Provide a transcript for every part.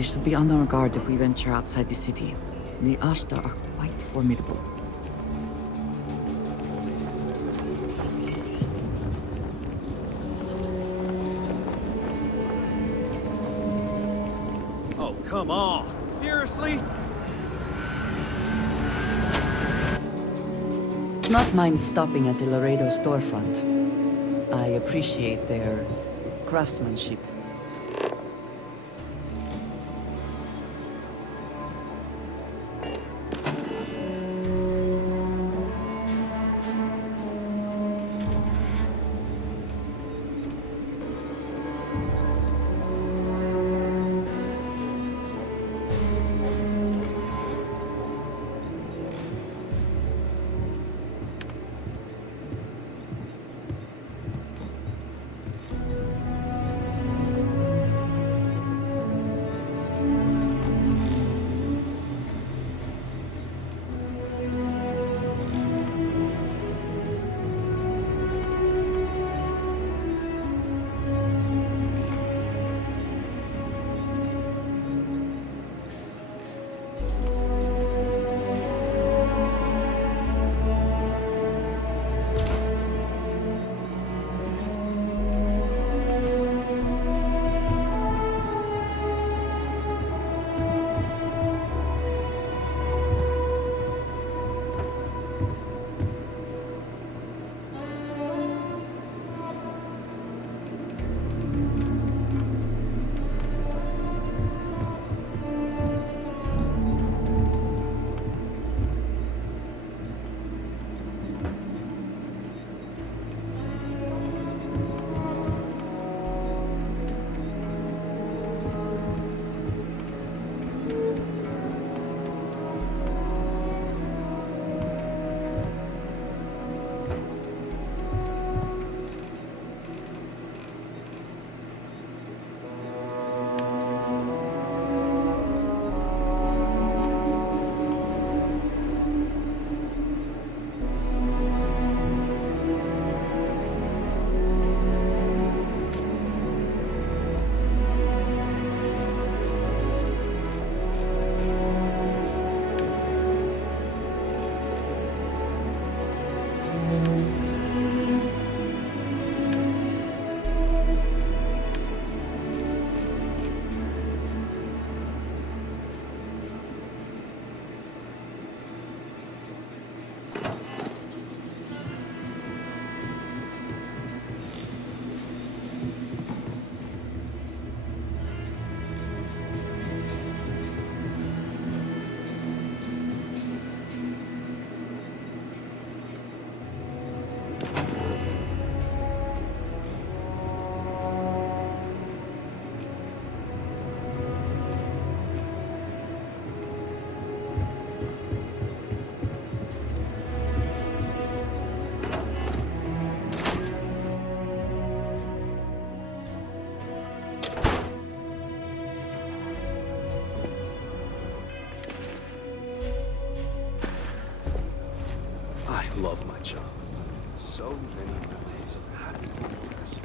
We should be on our guard if we venture outside the city. The Ashta are quite formidable. Oh, come on. Seriously? Not mind stopping at the Laredo storefront. I appreciate their craftsmanship. I love my job. So many memories of happy years.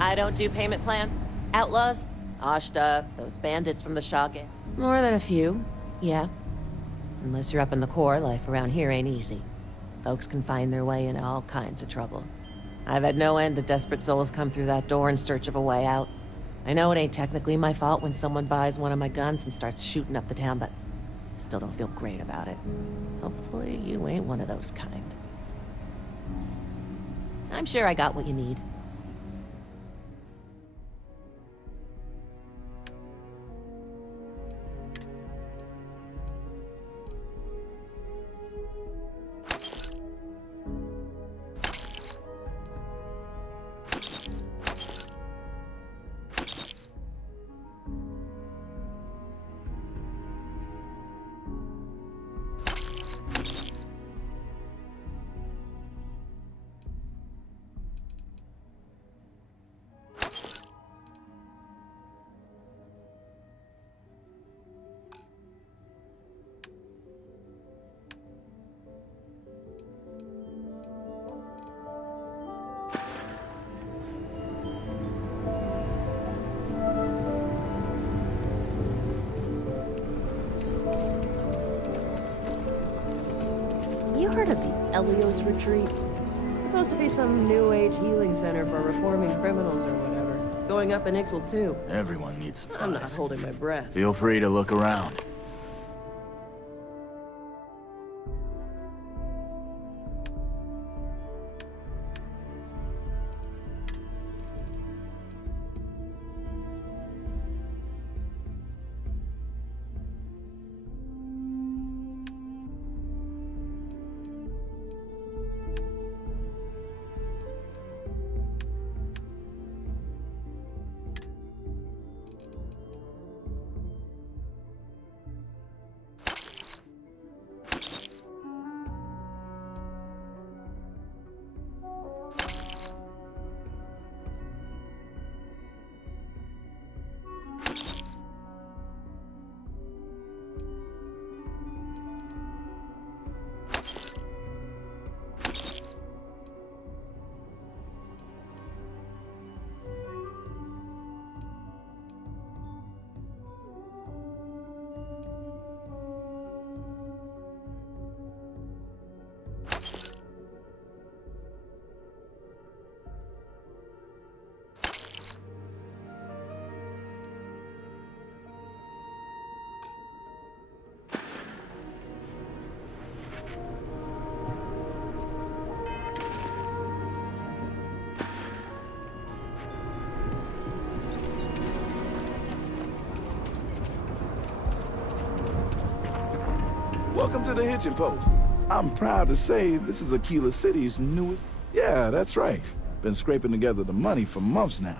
I don't do payment plans. Outlaws, Ashta, those bandits from the Shoggen. More than a few, yeah. Unless you're up in the core, life around here ain't easy. Folks can find their way into all kinds of trouble. I've had no end of desperate souls come through that door in search of a way out. I know it ain't technically my fault when someone buys one of my guns and starts shooting up the town, but I still don't feel great about it. Hopefully you ain't one of those kind. I'm sure I got what you need. heard of the Elios Retreat? It's supposed to be some new age healing center for reforming criminals or whatever. Going up in Ixel too. Everyone needs supplies. I'm not holding my breath. Feel free to look around. Welcome to the Hitching Post. I'm proud to say this is Aquila City's newest... Yeah, that's right. Been scraping together the money for months now.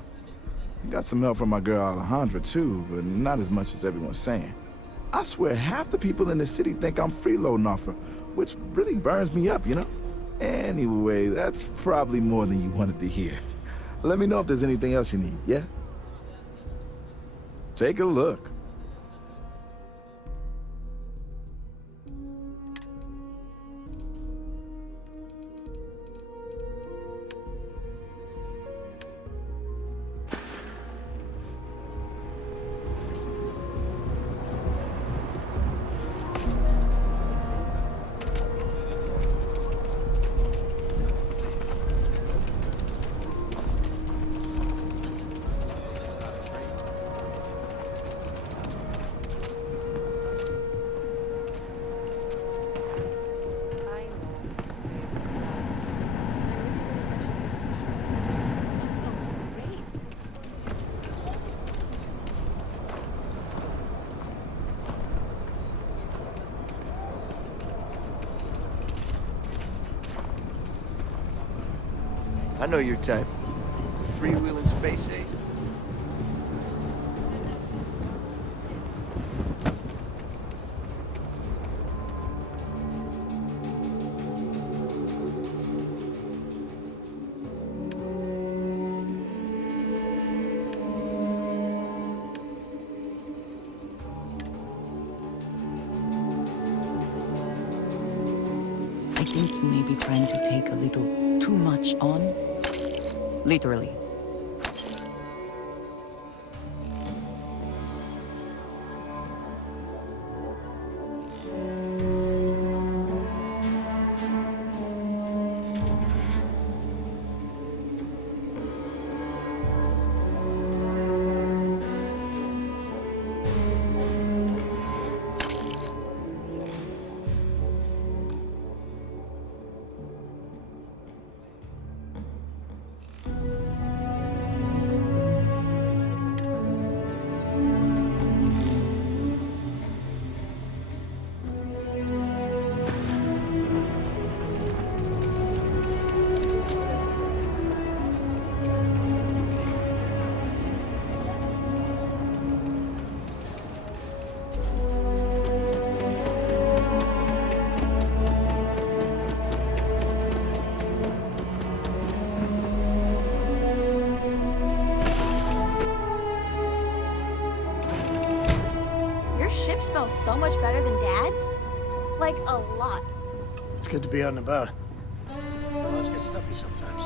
Got some help from my girl Alejandra too, but not as much as everyone's saying. I swear half the people in the city think I'm freeloading off her, which really burns me up, you know? Anyway, that's probably more than you wanted to hear. Let me know if there's anything else you need, yeah? Take a look. I know your type. Freewheeling space age. I think he may be trying to take a little too much on. Literally. Ship smells so much better than Dad's. Like, a lot. It's good to be out and about. Those get stuffy sometimes.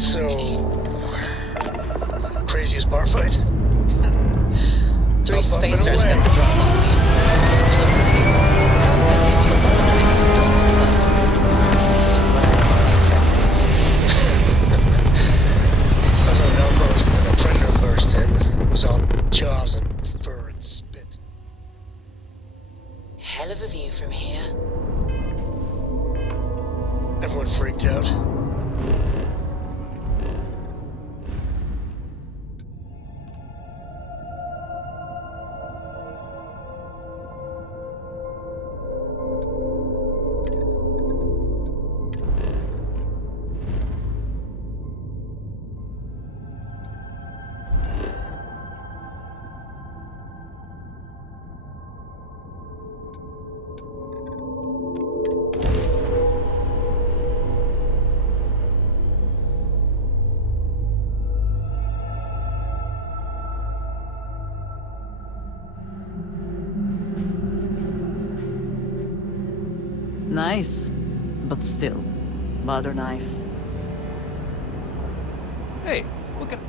So, craziest bar fight? Three spacers got the drop on me. Flip the table. Found good use for butter knife. Don't bug. I was on elbows and then a predator burst in. It was all jaws and fur and spit. Hell of a view from here. Everyone freaked out. Nice, but still, butter knife. Hey, what can...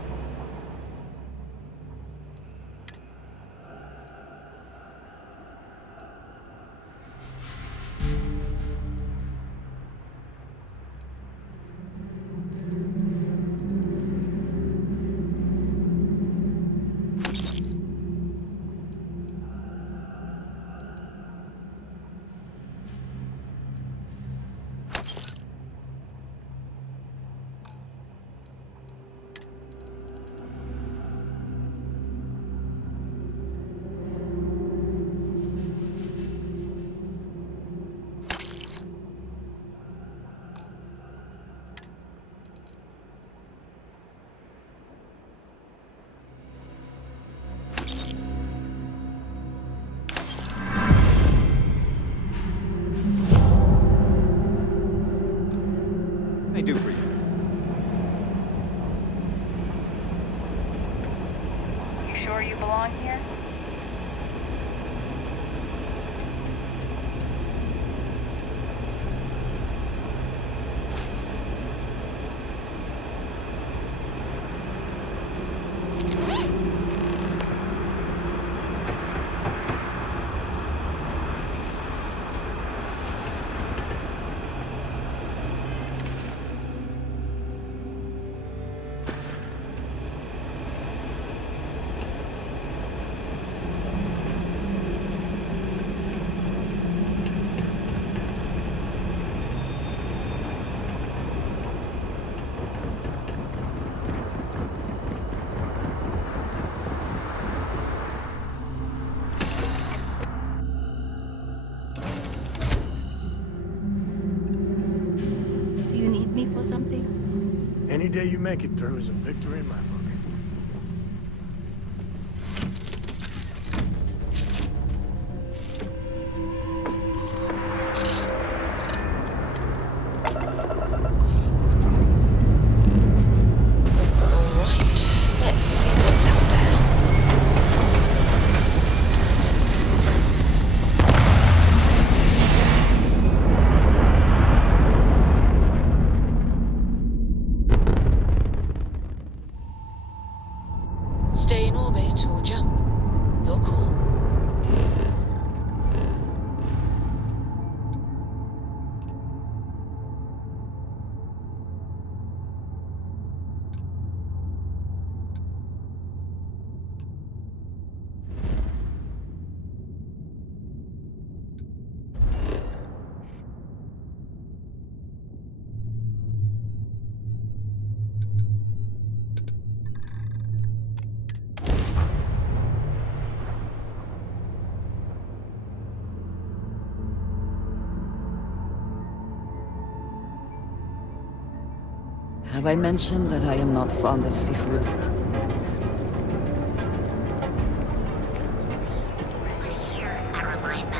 I do for you? You sure you belong here? For something? Any day you make it through is a victory in my book. Alright, let's see what's out there. Stay in orbit or jump. Your call. Have I mentioned that I am not fond of seafood?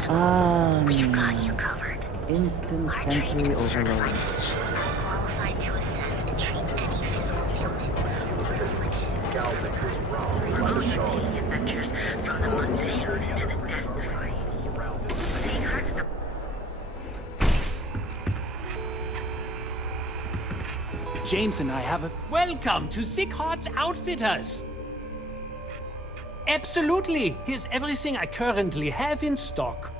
Ah, no. Instant sensory overload. James and I have a... Welcome to Sick Heart's Outfitters! absolutely! Here's everything I currently have in stock.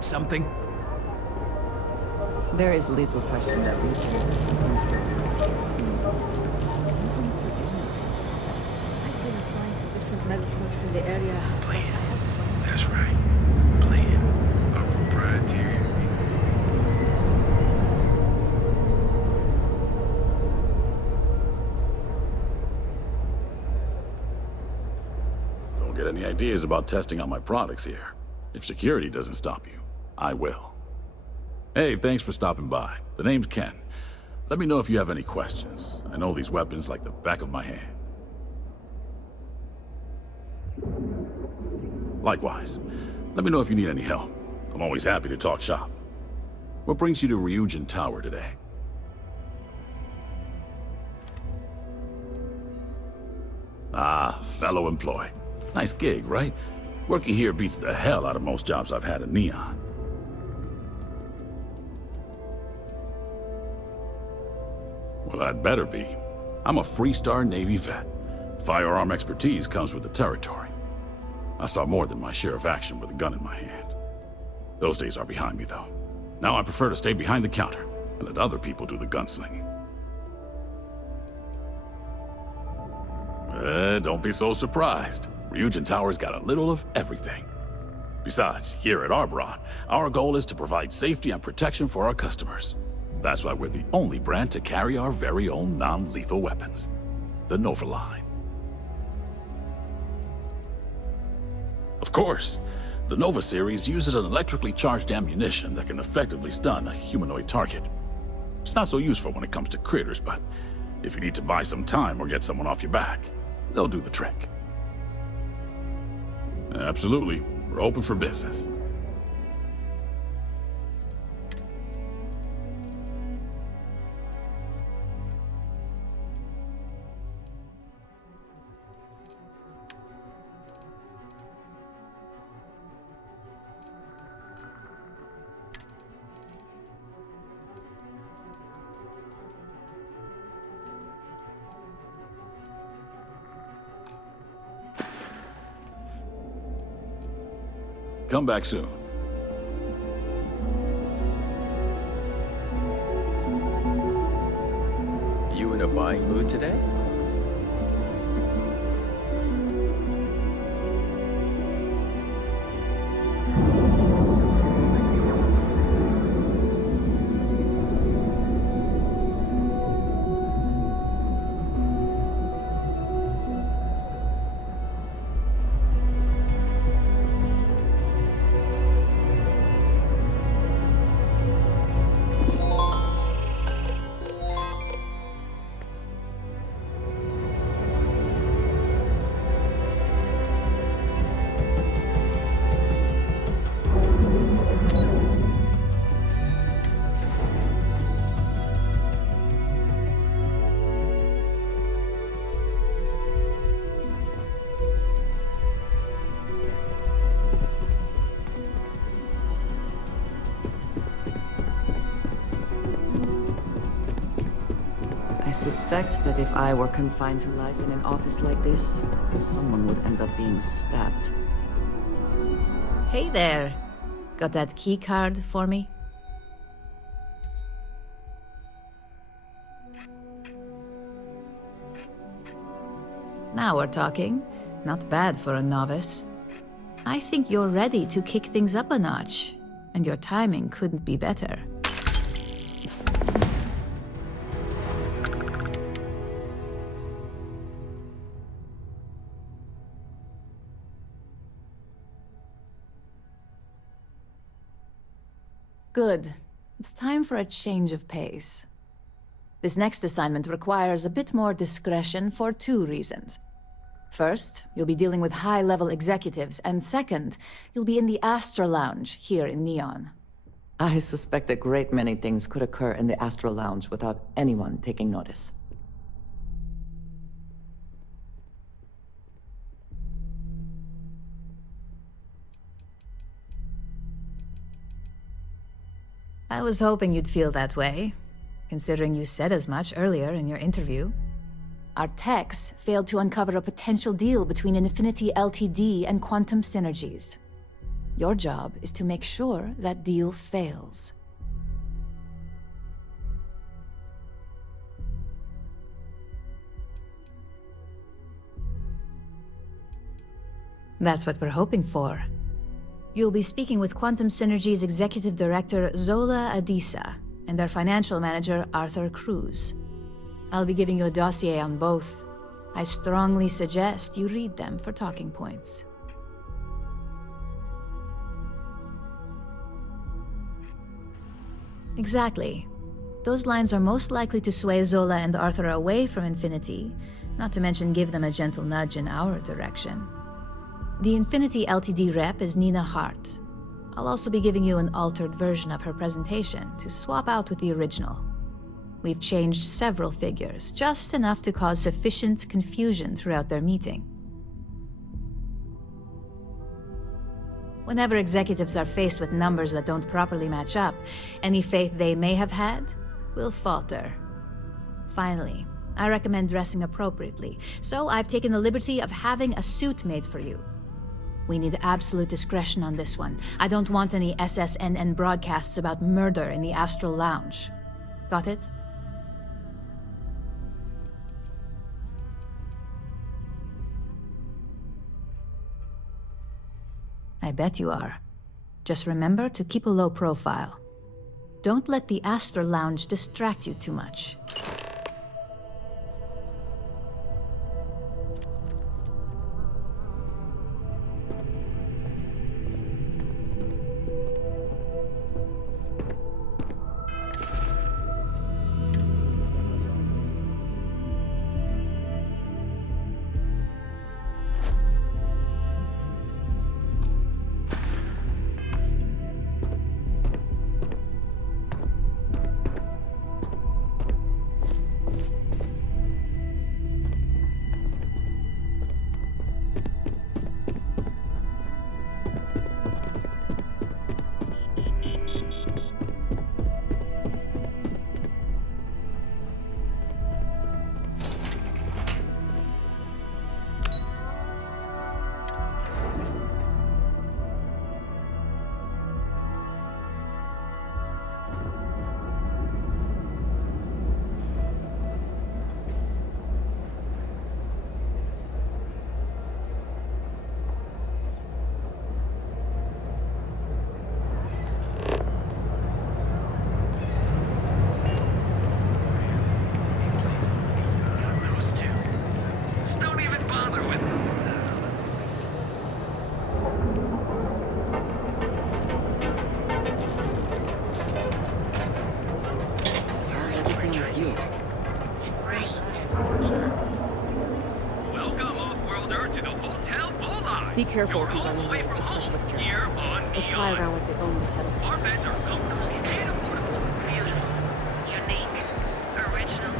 Something? There is little question that we I've been applying to different megacorps in the area. That's right. Playing our proprietary. Don't get any ideas about testing out my products here. If security doesn't stop you, I will. Hey, thanks for stopping by. The name's Ken. Let me know if you have any questions. I know these weapons like the back of my hand. Likewise. Let me know if you need any help. I'm always happy to talk shop. What brings you to Ryujin Tower today? Ah, fellow employee. Nice gig, right? Working here beats the hell out of most jobs I've had in Neon. Well, I'd better be. I'm a Freestar Navy vet. Firearm expertise comes with the territory. I saw more than my share of action with a gun in my hand. Those days are behind me, though. Now I prefer to stay behind the counter and let other people do the gunslinging. Don't be so surprised. Ryujin Tower's got a little of everything. Besides, here at Arbron, our goal is to provide safety and protection for our customers. That's why we're the only brand to carry our very own non-lethal weapons. The Nova line. Of course, the Nova series uses an electrically charged ammunition that can effectively stun a humanoid target. It's not so useful when it comes to critters, but if you need to buy some time or get someone off your back, they'll do the trick. Absolutely. We're open for business. Come back soon. You in a buying mood today? suspect that if I were confined to life in an office like this, someone would end up being stabbed. Hey there. Got that key card for me? Now we're talking. Not bad for a novice. I think you're ready to kick things up a notch, and your timing couldn't be better. Good. It's time for a change of pace. This next assignment requires a bit more discretion for 2 reasons. First, you'll be dealing with high-level executives, and second, you'll be in the Astra Lounge here in Neon. I suspect a great many things could occur in the Astra Lounge without anyone taking notice. I was hoping you'd feel that way, considering you said as much earlier in your interview. Our techs failed to uncover a potential deal between Infinity Ltd and Quantum Synergies. Your job is to make sure that deal fails. That's what we're hoping for. You'll be speaking with Quantum Synergy's Executive Director Zola Adisa and their Financial Manager Arthur Cruz. I'll be giving you a dossier on both. I strongly suggest you read them for talking points. Exactly. Those lines are most likely to sway Zola and Arthur away from Infinity, not to mention give them a gentle nudge in our direction. The Infinity Ltd rep is Nina Hart. I'll also be giving you an altered version of her presentation to swap out with the original. We've changed several figures, just enough to cause sufficient confusion throughout their meeting. Whenever executives are faced with numbers that don't properly match up, any faith they may have had will falter. Finally, I recommend dressing appropriately, so I've taken the liberty of having a suit made for you. We need absolute discretion on this one. I don't want any SSNN broadcasts about murder in the Astral Lounge. Got it? I bet you are. Just remember to keep a low profile. Don't let the Astral Lounge distract you too much. Be careful if you run into those public germs. They fly around like they own the set. Our beds are comfortable and affordable. Beautiful, unique, original.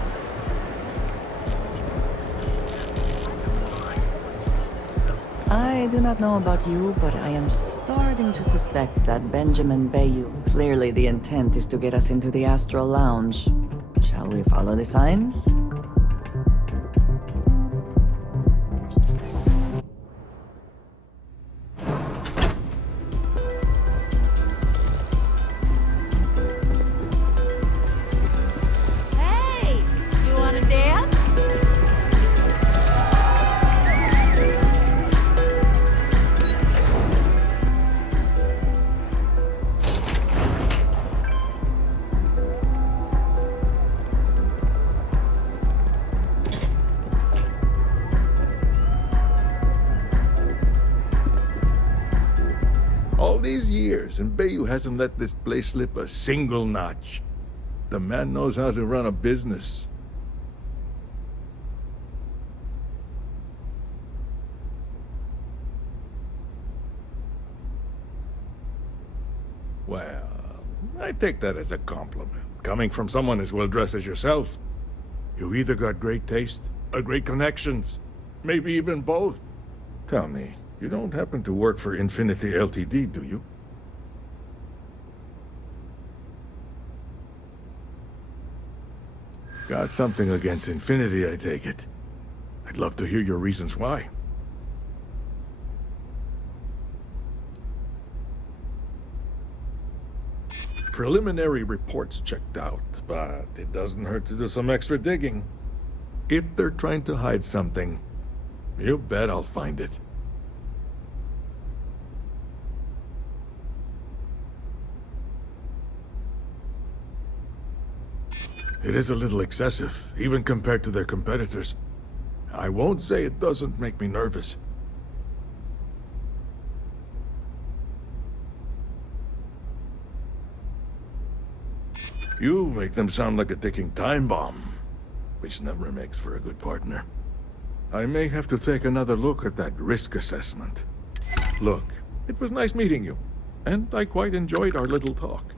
I do not know about you, but I am starting to suspect that Benjamin Bayou. Clearly the intent is to get us into the Astral Lounge. Shall we follow the signs? Hey, you want to dance? All these years, and Bayou hasn't let this place slip a single notch. The man knows how to run a business. Well, I take that as a compliment. Coming from someone as well-dressed as yourself. You either got great taste, or great connections. Maybe even both. Tell me, you don't happen to work for Infinity Ltd, do you? Got something against Infinity, I take it. I'd love to hear your reasons why. Preliminary reports checked out, but it doesn't hurt to do some extra digging. If they're trying to hide something, you bet I'll find it. It is a little excessive, even compared to their competitors. I won't say it doesn't make me nervous. You make them sound like a ticking time bomb, which never makes for a good partner. I may have to take another look at that risk assessment. Look, it was nice meeting you, and I quite enjoyed our little talk.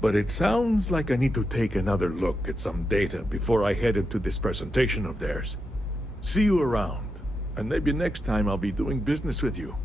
But it sounds like I need to take another look at some data before I head into this presentation of theirs. See you around, and maybe next time I'll be doing business with you.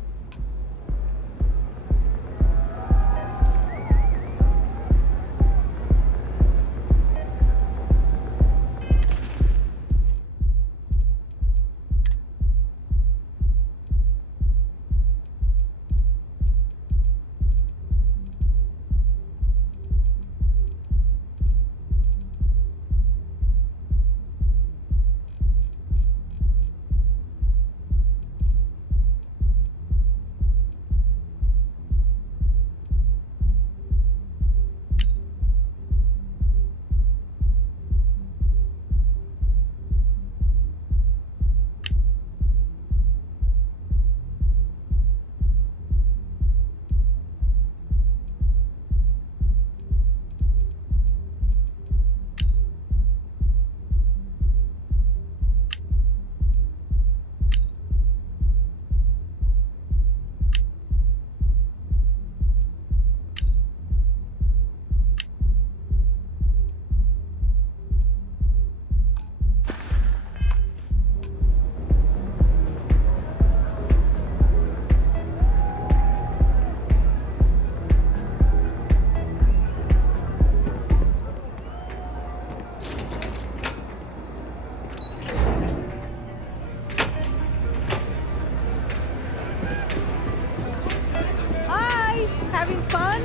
Having fun?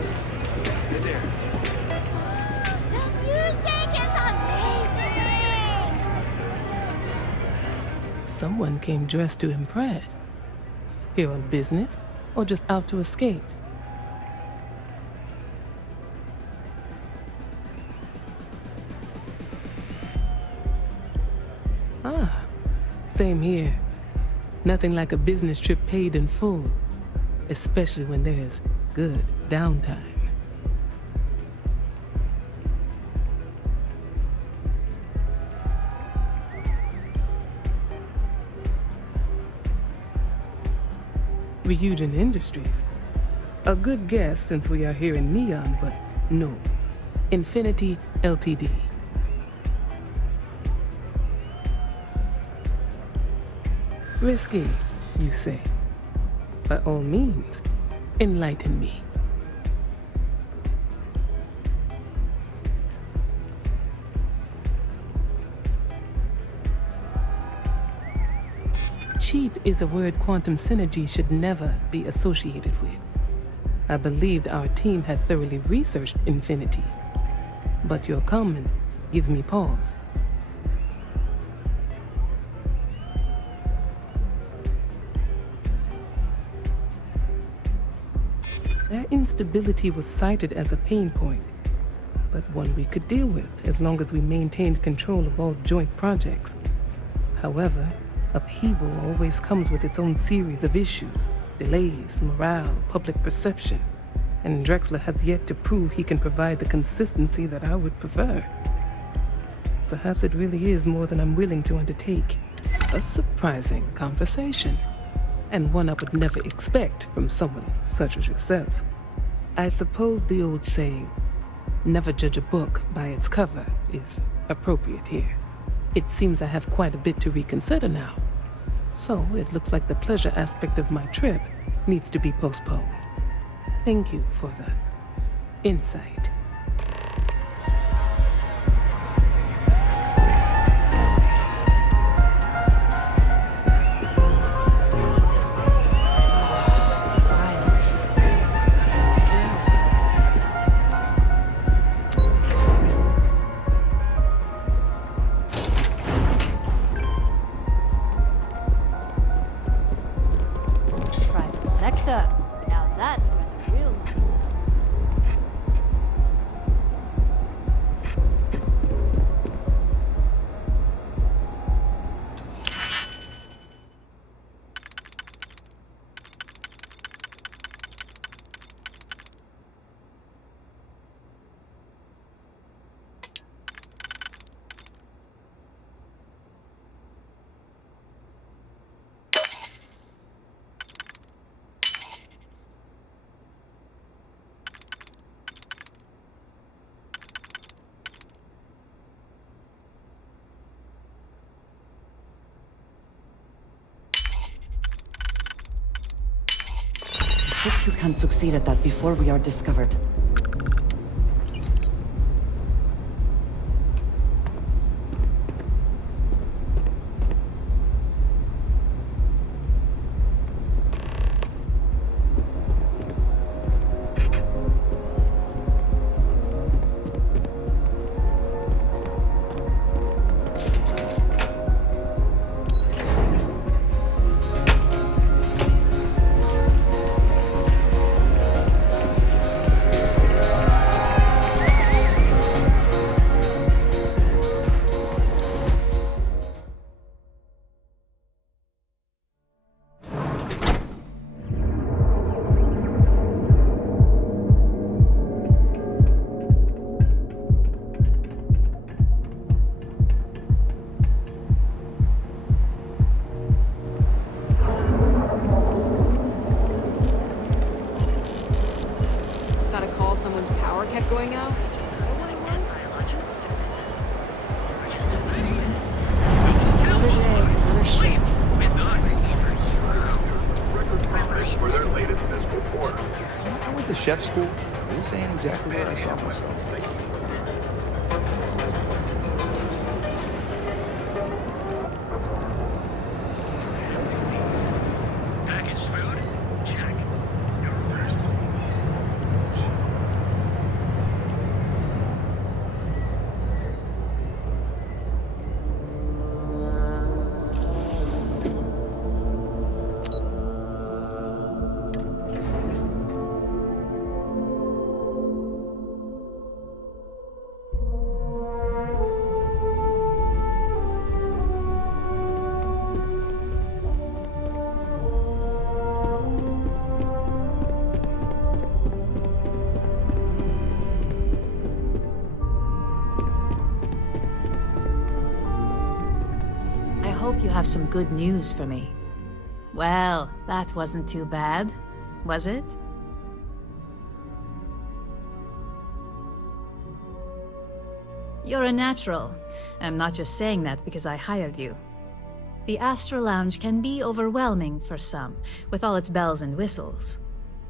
Hey there. The music is amazing! Someone came dressed to impress. Here on business, or just out to escape? Ah, same here. Nothing like a business trip paid in full, especially when there's good downtime. Ryujin Industries. A good guess since we are here in Neon, but no. Infinity Ltd. Risky, you say? By all means, enlighten me. Cheap is a word quantum synergy should never be associated with. I believed our team had thoroughly researched infinity, but your comment gives me pause. Their instability was cited as a pain point, but one we could deal with as long as we maintained control of all joint projects. However, upheaval always comes with its own series of issues, delays, morale, public perception, and Drexler has yet to prove he can provide the consistency that I would prefer. Perhaps it really is more than I'm willing to undertake. A surprising conversation, and one I would never expect from someone such as yourself. I suppose the old saying, never judge a book by its cover, is appropriate here. It seems I have quite a bit to reconsider now. So it looks like the pleasure aspect of my trip needs to be postponed. Thank you for the insight. Now that's where the real money's at. Hope you can succeed at that before we are discovered. Chef school? This ain't exactly where I saw myself. Packaged food? Check. Your first. Hope you have some good news for me. Well, that wasn't too bad, was it? You're a natural. I'm not just saying that because I hired you. The Astro Lounge can be overwhelming for some, with all its bells and whistles.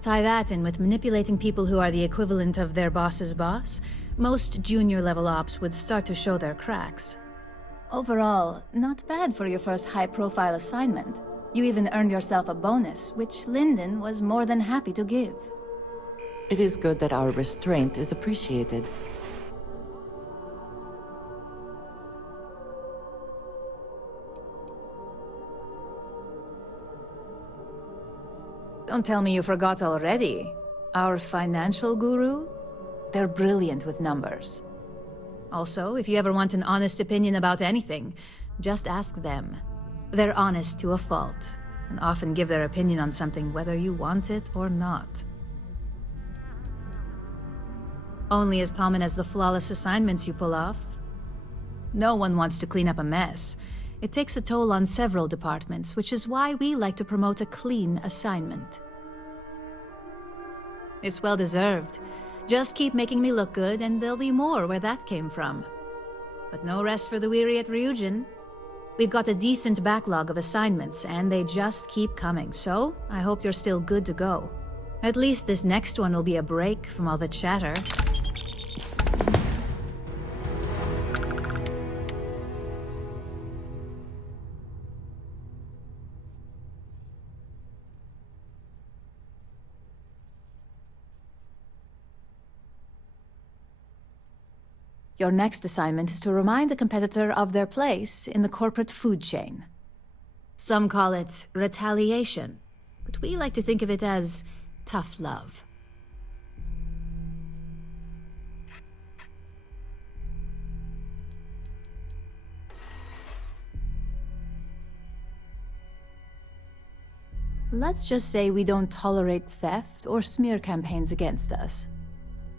Tie that in with manipulating people who are the equivalent of their boss's boss, most junior-level ops would start to show their cracks. Overall, not bad for your first high-profile assignment. You even earned yourself a bonus, which Lyndon was more than happy to give. It is good that our restraint is appreciated. Don't tell me you forgot already. Our financial guru? They're brilliant with numbers. Also, if you ever want an honest opinion about anything, just ask them. They're honest to a fault, and often give their opinion on something whether you want it or not. Only as common as the flawless assignments you pull off. No one wants to clean up a mess. It takes a toll on several departments, which is why we like to promote a clean assignment. It's well deserved. Just keep making me look good, and there'll be more where that came from. But no rest for the weary at Ryujin. We've got a decent backlog of assignments, and they just keep coming, so I hope you're still good to go. At least this next one will be a break from all the chatter. Your next assignment is to remind the competitor of their place in the corporate food chain. Some call it retaliation, but we like to think of it as tough love. Let's just say we don't tolerate theft or smear campaigns against us.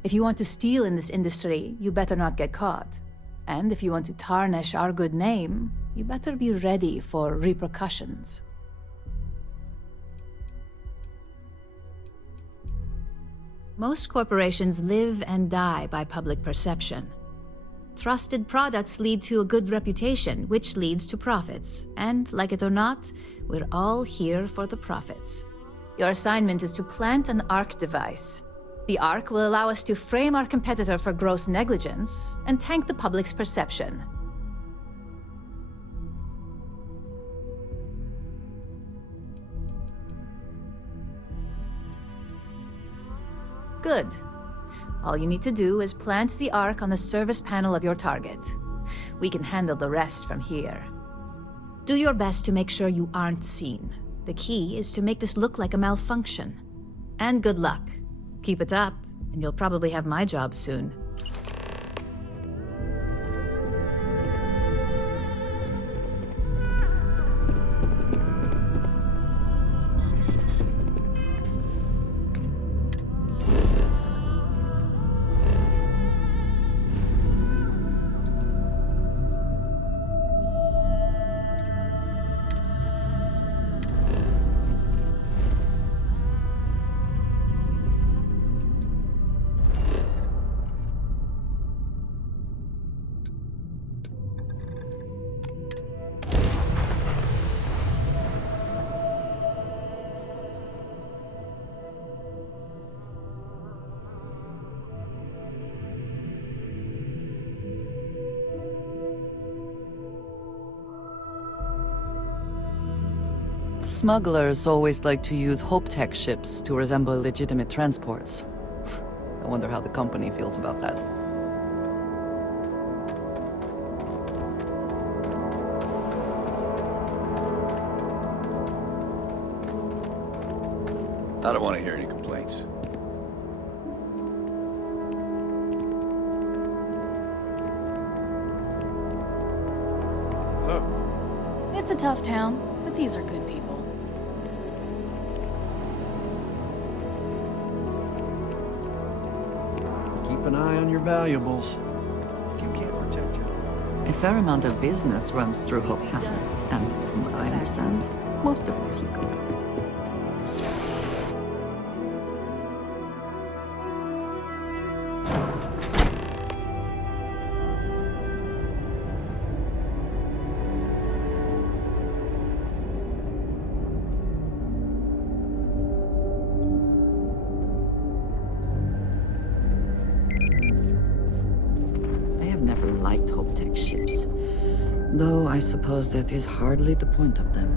If you want to steal in this industry, you better not get caught. And if you want to tarnish our good name, you better be ready for repercussions. Most corporations live and die by public perception. Trusted products lead to a good reputation, which leads to profits. And, like it or not, we're all here for the profits. Your assignment is to plant an ARC device. The ARC will allow us to frame our competitor for gross negligence and tank the public's perception. Good. All you need to do is plant the ARC on the service panel of your target. We can handle the rest from here. Do your best to make sure you aren't seen. The key is to make this look like a malfunction. And good luck. Keep it up, and you'll probably have my job soon. Smugglers always like to use Hope-Tech ships to resemble legitimate transports. I wonder how the company feels about that. I don't want to hear any complaints. It's a tough town, but these are good people. Keep an eye on your valuables. If you can't protect your A fair amount of business runs through Hopetown, and from what I understand, most of it is legal. Though I suppose that is hardly the point of them.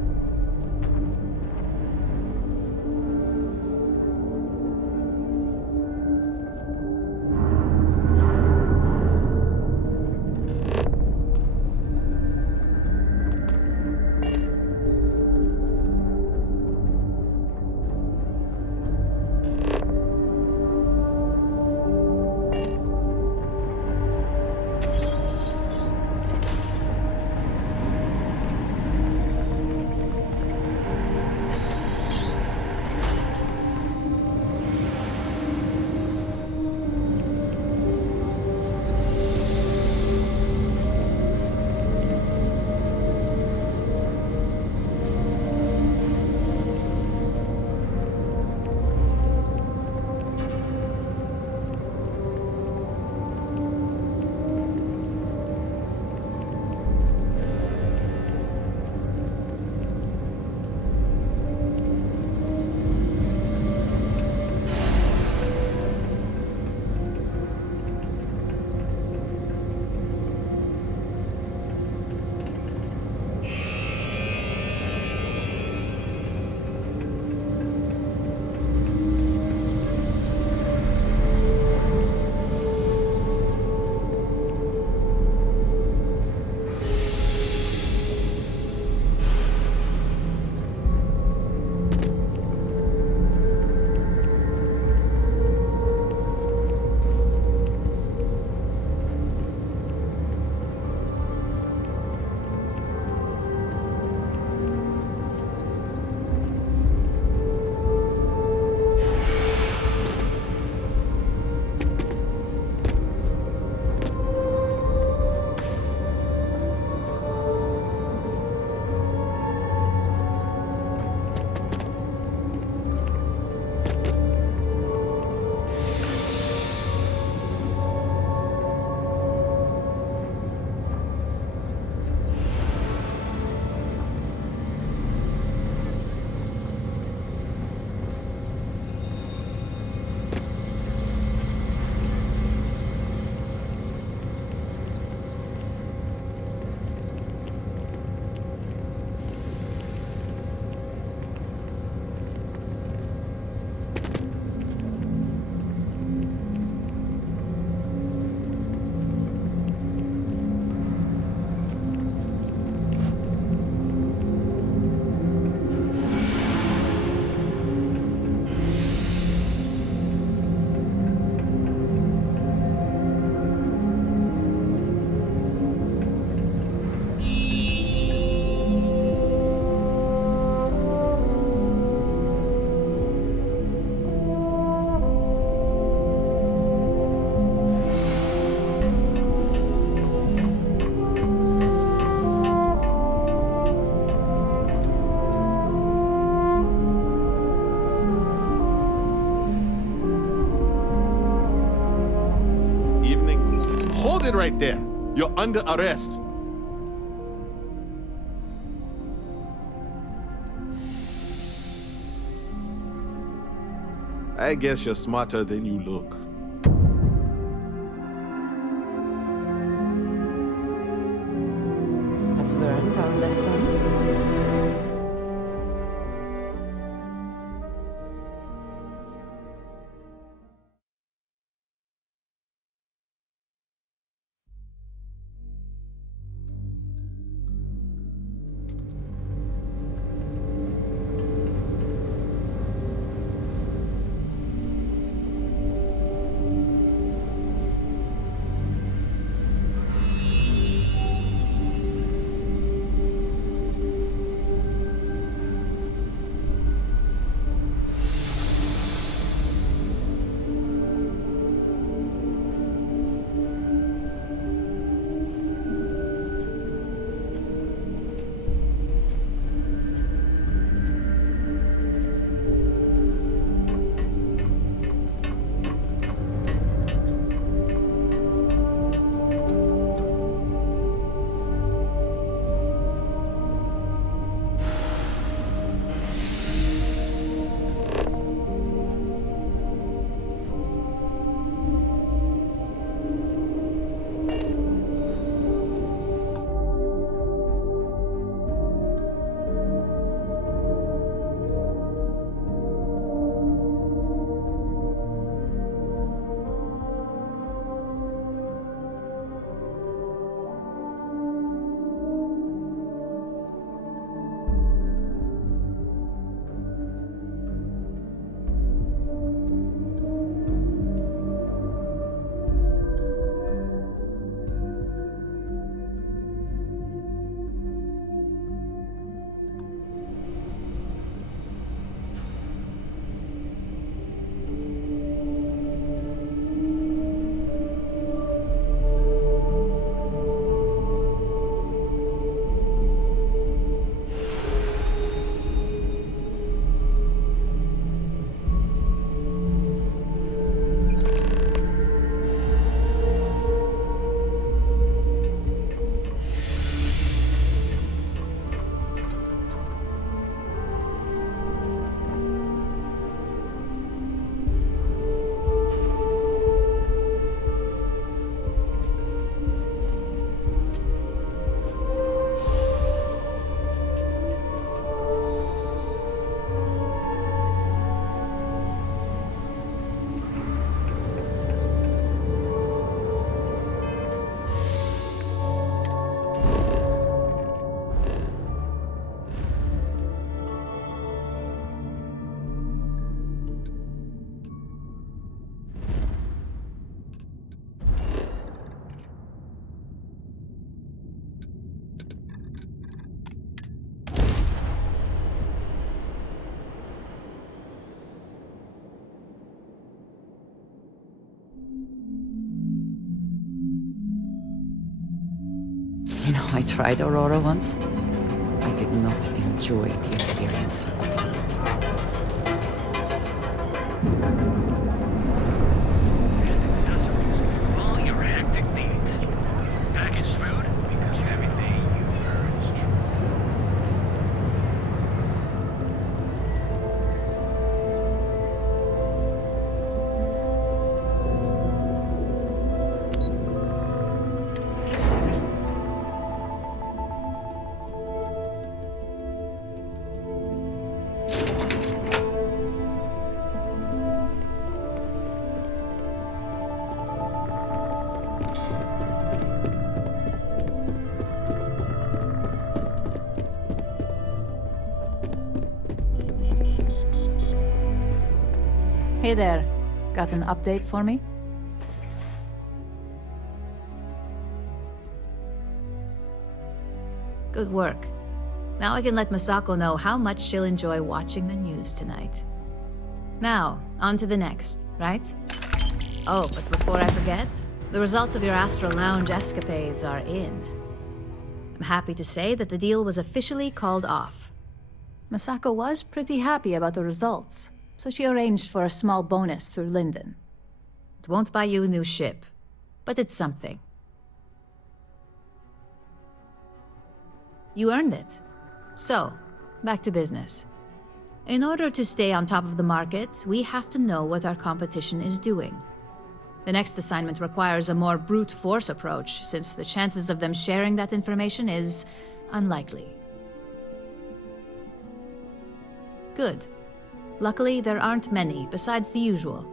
Hold it right there. You're under arrest. I guess you're smarter than you look. I've learned our lesson. You know, I tried Aurora once. I did not enjoy the experience. All your hectic needs. Packaged food, because everything you earn is Hey there. Got an update for me? Good work. Now I can let Masako know how much she'll enjoy watching the news tonight. Now, on to the next, right? Oh, but before I forget, the results of your Astral Lounge escapades are in. I'm happy to say that the deal was officially called off. Masako was pretty happy about the results, so she arranged for a small bonus through Linden. It won't buy you a new ship, but it's something. You earned it. So, back to business. In order to stay on top of the market, we have to know what our competition is doing. The next assignment requires a more brute force approach, since the chances of them sharing that information is unlikely. Good. Luckily, there aren't many, besides the usual.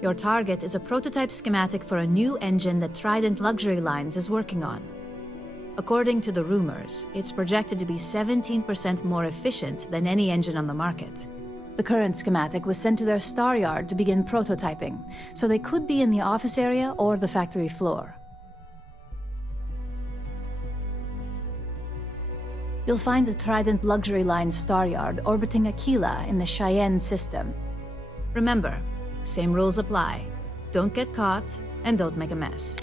Your target is a prototype schematic for a new engine that Trident Luxury Lines is working on. According to the rumors, it's projected to be 17% more efficient than any engine on the market. The current schematic was sent to their star yard to begin prototyping, so they could be in the office area or the factory floor. You'll find the Trident Luxury Line star yard orbiting Aquila in the Cheyenne system. Remember, same rules apply. Don't get caught, and don't make a mess.